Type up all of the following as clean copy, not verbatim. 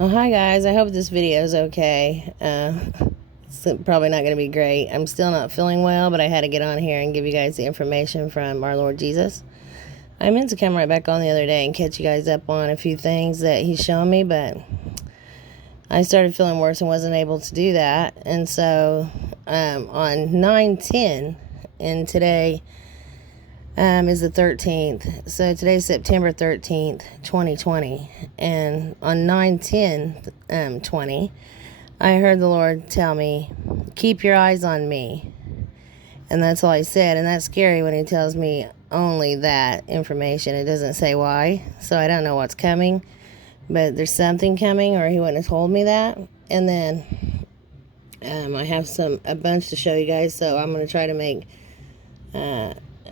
Well, hi guys, I hope this video is okay. It's probably not going to be great. I'm still not feeling well, but I had to get on here and give you guys the information from our Lord Jesus. I meant to come right back on the other day and catch you guys up on a few things that He's shown me, but I started feeling worse and wasn't able to do that. And so on 9/10, and today is the 13th. So today's September 13th, 2020. And on 9/10/20, I heard the Lord tell me, keep your eyes on me. And that's all He said. And that's scary when He tells me only that information. It doesn't say why. So I don't know what's coming. But there's something coming, or He wouldn't have told me that. And then I have a bunch to show you guys. So I'm going to try to make...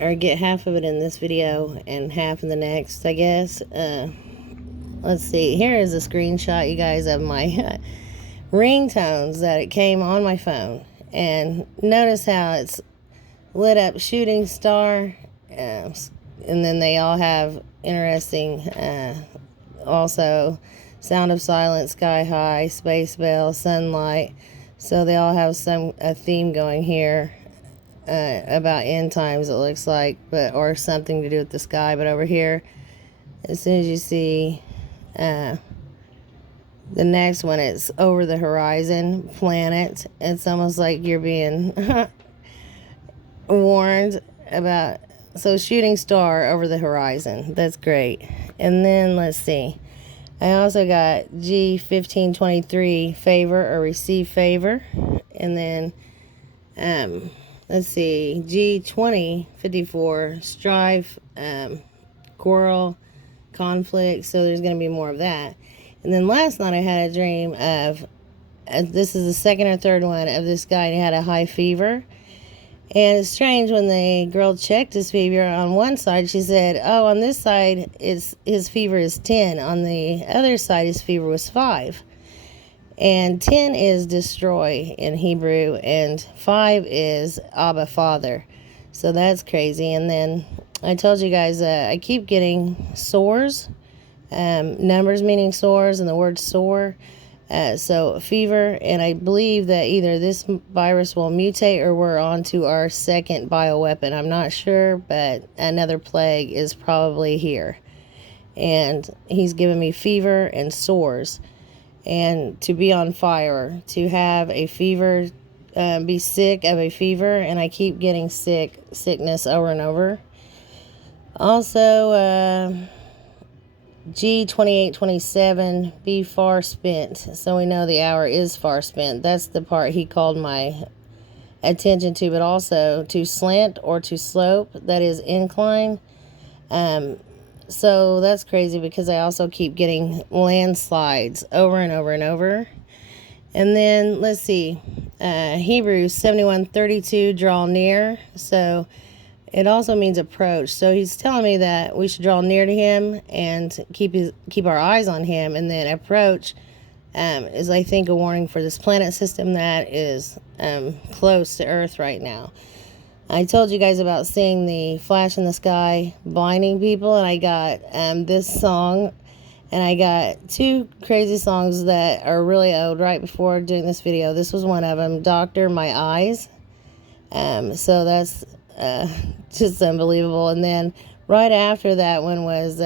or get half of it in this video and half in the next, I guess. Let's see. Here is a screenshot, you guys, of my ringtones that it came on my phone. And notice how it's lit up shooting star. And then they all have interesting, also sound of silence, sky high, space bell, sunlight. So they all have a theme going here. About end times, it looks like, or something to do with the sky. But over here, as soon as you see the next one, it's over the horizon, planet. It's almost like you're being warned about. So shooting star over the horizon, that's great. And then let's see, I also got G1523, favor or receive favor. And then let's see, G2054, strife, quarrel, conflict. So there's going to be more of that. And then last night I had a dream of, this is the second or third one, of this guy, and he had a high fever. And it's strange, when the girl checked his fever on one side, she said, oh, on this side his fever is 10. On the other side his fever was 5. And 10 is destroy in Hebrew, and 5 is Abba, Father. So that's crazy. And then I told you guys I keep getting sores, numbers meaning sores, and the word sore. So fever, and I believe that either this virus will mutate or we're on to our second bioweapon. I'm not sure, but another plague is probably here. And He's given me fever and sores. And to be on fire, to have a fever, be sick of a fever, and I keep getting sickness over and over. Also, G2827, be far spent. So we know the hour is far spent. That's the part He called my attention to, but also to slant or to slope, that is incline. So that's crazy, because I also keep getting landslides over and over and over. And then let's see, Hebrews 71:32, draw near. So it also means approach. So He's telling me that we should draw near to Him and keep our eyes on Him. And then approach is, I think, a warning for this planet system that is close to Earth right now. I told you guys about seeing the flash in the sky blinding people, and I got this song, and I got two crazy songs that are really old right before doing this video. This was one of them, Doctor, My Eyes. So that's just unbelievable. And then right after that one was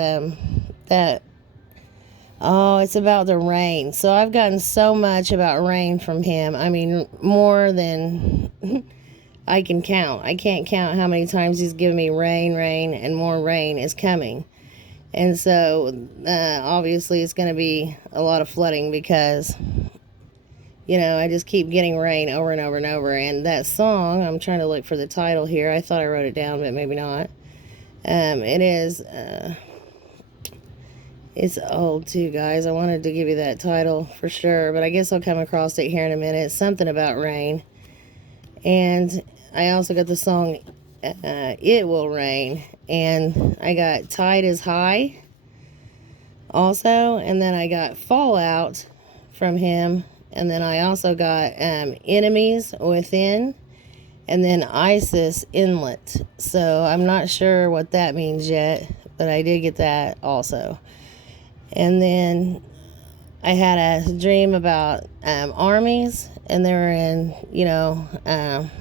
it's about the rain. So I've gotten so much about rain from Him. I mean, more than... I can count. I can't count how many times He's given me rain, and more rain is coming. And so, obviously, it's going to be a lot of flooding, because, I just keep getting rain over and over and over. And that song, I'm trying to look for the title here. I thought I wrote it down, but maybe not. It is, it's old too, guys. I wanted to give you that title for sure, but I guess I'll come across it here in a minute. It's something about rain. And I also got the song, It Will Rain. And I got Tide is High also. And then I got Fallout from Him. And then I also got Enemies Within. And then ISIS Inlet. So I'm not sure what that means yet, but I did get that also. And then I had a dream about armies, and they were in,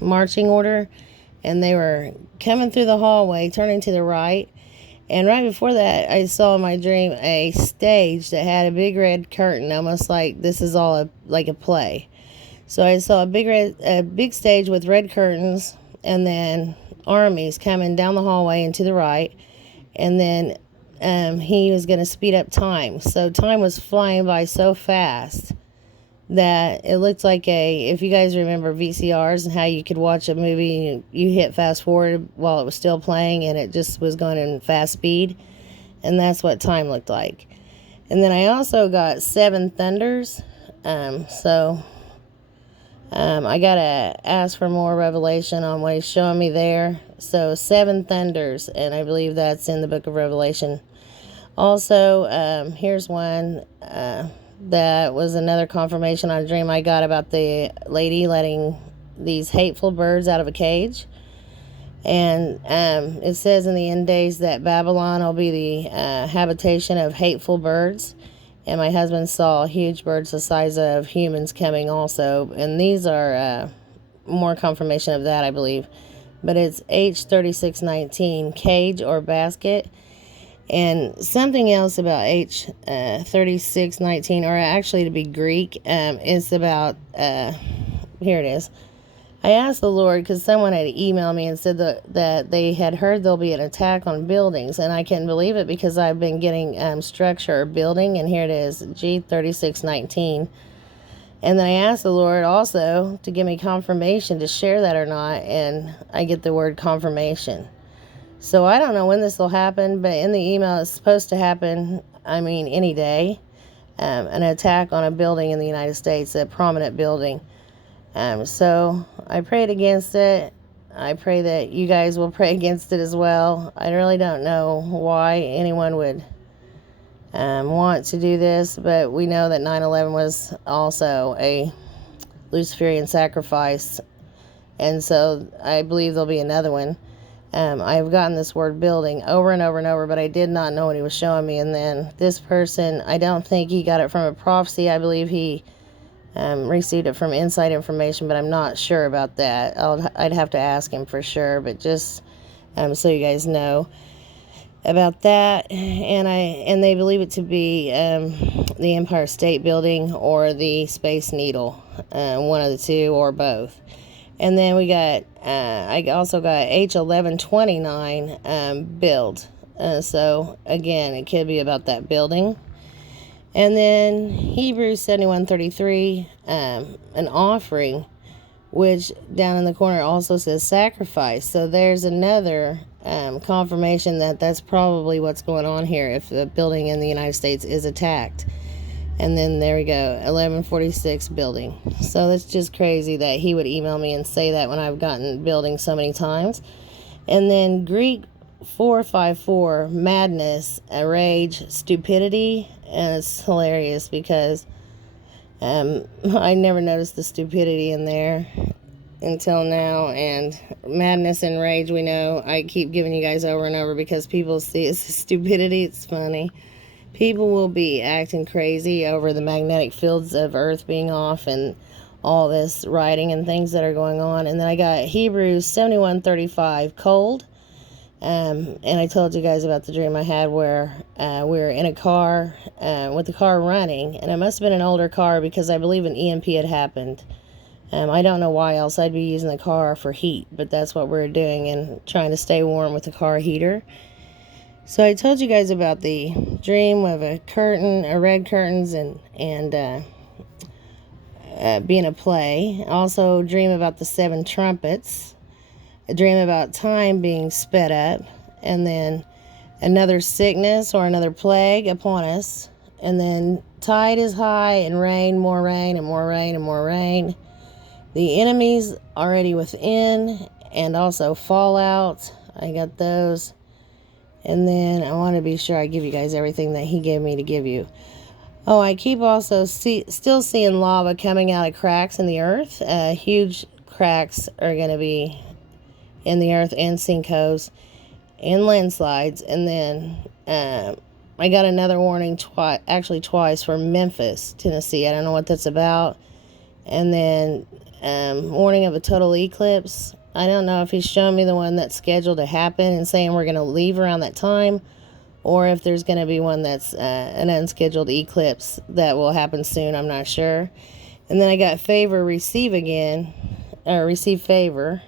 marching order, and they were coming through the hallway, turning to the right. And right before that, I saw in my dream a stage that had a big red curtain, almost like this is all like a play. So I saw a big stage with red curtains, and then armies coming down the hallway and to the right, and then he was going to speed up time. So time was flying by so fast that it looked like if you guys remember VCRs and how you could watch a movie and you hit fast forward while it was still playing and it just was going in fast speed, and that's what time looked like. And then I also got 7 thunders. I gotta ask for more revelation on what he's showing me there. So 7 thunders, and I believe that's in the book of Revelation. Also, here's one that was another confirmation on a dream I got about the lady letting these hateful birds out of a cage. And it says in the end days that Babylon will be the habitation of hateful birds. And my husband saw huge birds the size of humans coming also. And these are more confirmation of that, I believe. But it's H3619, cage or basket. And something else about H3619, or actually to be Greek, is about, here it is. I asked the Lord because someone had emailed me and said that they had heard there'll be an attack on buildings, and I couldn't believe it because I've been getting structure or building, and here it is, G3619. And then I asked the Lord also to give me confirmation to share that or not, and I get the word confirmation. So I don't know when this will happen, but in the email it's supposed to happen, any day, an attack on a building in the United States, a prominent building. So I prayed against it. I pray that you guys will pray against it as well. I really don't know why anyone would want to do this, but we know that 9/11 was also a Luciferian sacrifice, and so I believe there'll be another one. I've gotten this word building over and over and over, but I did not know what he was showing me. And then this person, I don't think he got it from a prophecy. I believe he received it from inside information, but I'm not sure about that. I'd have to ask him for sure, but just so you guys know about that. And they believe it to be the Empire State Building or the Space Needle, one of the two or both. And then we got, I also got H1129 build. So again, it could be about that building. And then Hebrews 71:33, an offering, which down in the corner also says sacrifice. So there's another confirmation that that's probably what's going on here if the building in the United States is attacked. And then there we go, 1146 building. So that's just crazy that he would email me and say that when I've gotten building so many times. And then Greek 454, madness, rage, stupidity. And it's hilarious because I never noticed the stupidity in there until now. And madness and rage, we know, I keep giving you guys over and over because people see it's stupidity. It's funny. People will be acting crazy over the magnetic fields of Earth being off and all this writing and things that are going on. And then I got Hebrews 71:35, cold. And I told you guys about the dream I had where we were in a car with the car running. And it must have been an older car because I believe an EMP had happened. I don't know why else I'd be using the car for heat, but that's what we're doing and trying to stay warm with the car heater. So I told you guys about the dream of a curtain, red curtains, and being a play. Also dream about the 7 trumpets. A dream about time being sped up. And then another sickness or another plague upon us. And then tide is high and rain, more rain and more rain and more rain. The enemies already within and also fallout. I got those. And then I want to be sure I give you guys everything that he gave me to give you. Oh, I keep also still seeing lava coming out of cracks in the earth. Huge cracks are going to be in the earth and sinkholes and landslides. And then I got another warning twice for Memphis, Tennessee. I don't know what that's about. And then warning of a total eclipse. I don't know if he's showing me the one that's scheduled to happen and saying we're going to leave around that time, or if there's going to be one that's an unscheduled eclipse that will happen soon. I'm not sure. And then I got favor, receive again, or receive favor.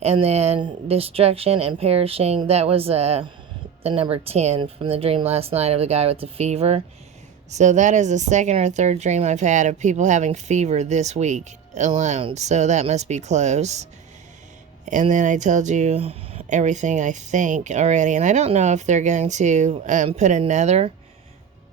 And then destruction and perishing. That was the number 10 from the dream last night of the guy with the fever. So that is the second or third dream I've had of people having fever this week alone. So that must be close. And then I told you everything I think already. And I don't know if they're going to put another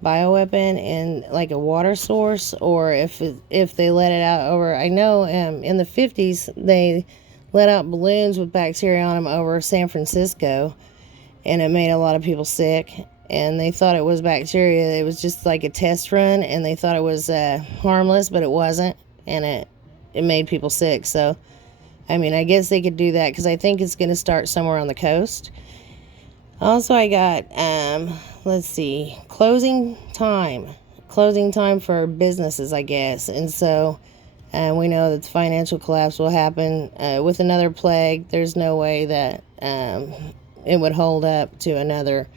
bioweapon in like a water source, or if they let it out over. I know in the 50s they let out balloons with bacteria on them over San Francisco, and it made a lot of people sick. And they thought it was bacteria. It was just like a test run, and they thought it was harmless, but it wasn't, and it made people sick. So I mean, I guess they could do that, because I think it's going to start somewhere on the coast. Also, I got, let's see, closing time for businesses, I guess. And so we know that the financial collapse will happen with another plague. There's no way that it would hold up to another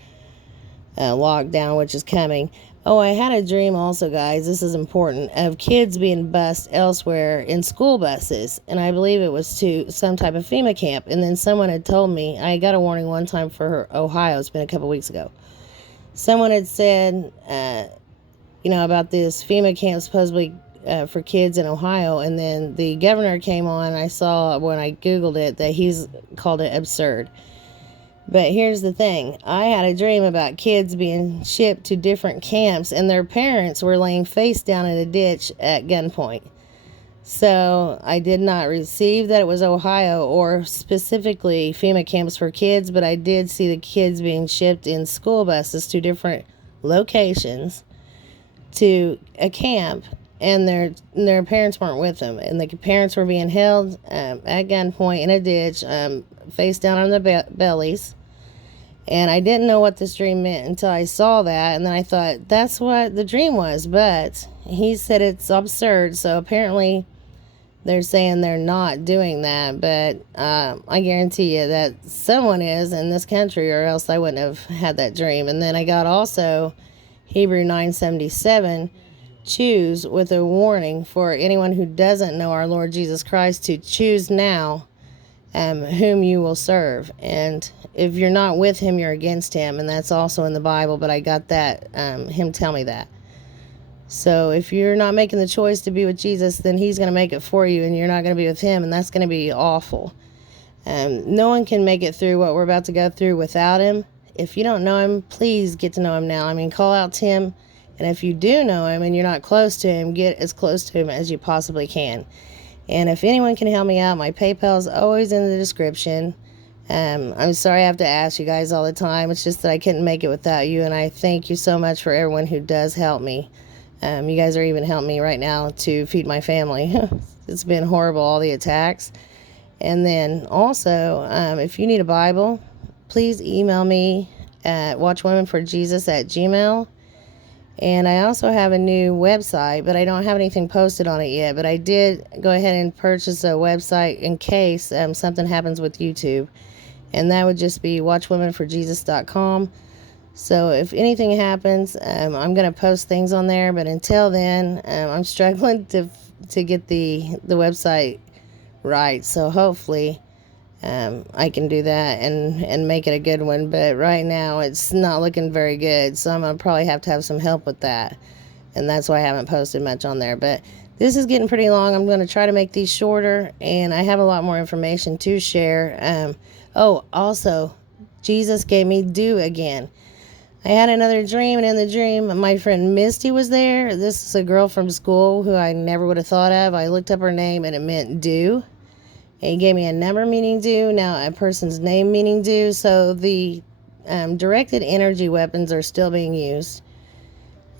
lockdown, which is coming. Oh, I had a dream also, guys, this is important, of kids being bused elsewhere in school buses, and I believe it was to some type of FEMA camp. And then someone had told me, I got a warning one time for Ohio, it's been a couple weeks ago. Someone had said, about this FEMA camp supposedly for kids in Ohio, and then the governor came on. I saw when I Googled it that he's called it absurd. But here's the thing. I had a dream about kids being shipped to different camps, and their parents were laying face down in a ditch at gunpoint. So I did not receive that it was Ohio or specifically FEMA camps for kids, but I did see the kids being shipped in school buses to different locations to a camp, and their parents weren't with them, and the parents were being held at gunpoint in a ditch, face down on their bellies. And I didn't know what this dream meant until I saw that, and then I thought that's what the dream was. But he said it's absurd, so apparently they're saying they're not doing that. But I guarantee you that someone is in this country, or else I wouldn't have had that dream. And then I got also Hebrew 9:77, choose, with a warning for anyone who doesn't know our Lord Jesus Christ to choose now whom you will serve. And if you're not with him, you're against him, and that's also in the Bible. But I got that him tell me that. So if you're not making the choice to be with Jesus, then he's going to make it for you, and you're not going to be with him, and that's going to be awful. No one can make it through what we're about to go through without him. If you don't know him, please get to know him now. I mean, call out to him, and if you do know him and you're not close to him, get as close to him as you possibly can. And if anyone can help me out, my PayPal is always in the description. I'm sorry I have to ask you guys all the time. It's just that I couldn't make it without you, and I thank you so much for everyone who does help me. You guys are even helping me right now to feed my family. It's been horrible, all the attacks. And then also, if you need a Bible, please email me at watchwomanforjesus@gmail.com. And I also have a new website, but I don't have anything posted on it yet. But I did go ahead and purchase a website in case something happens with YouTube. And that would just be watchwomanforjesus.com. So if anything happens, I'm going to post things on there. But until then, I'm struggling to get the website right. So hopefully I can do that and make it a good one. But right now it's not looking very good, so I'm going to probably have to have some help with that. And that's why I haven't posted much on there. But this is getting pretty long. I'm going to try to make these shorter, and I have a lot more information to share. Also, Jesus gave me dew again. I had another dream, and in the dream, my friend Misty was there. This is a girl from school who I never would have thought of. I looked up her name, and it meant dew. He gave me a number meaning dew, now a person's name meaning dew. So the directed energy weapons are still being used.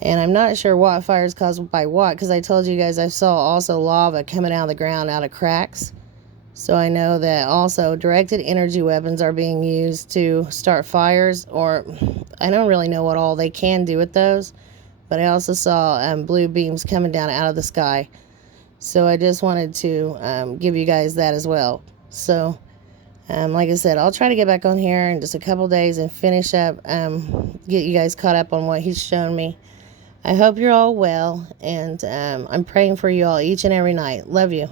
And I'm not sure what fire is caused by what, because I told you guys I saw also lava coming out of the ground out of cracks. So I know that also directed energy weapons are being used to start fires, or I don't really know what all they can do with those, but I also saw blue beams coming down out of the sky. So I just wanted to give you guys that as well. So like I said, I'll try to get back on here in just a couple days and finish up, get you guys caught up on what he's shown me. I hope you're all well, and I'm praying for you all each and every night. Love you.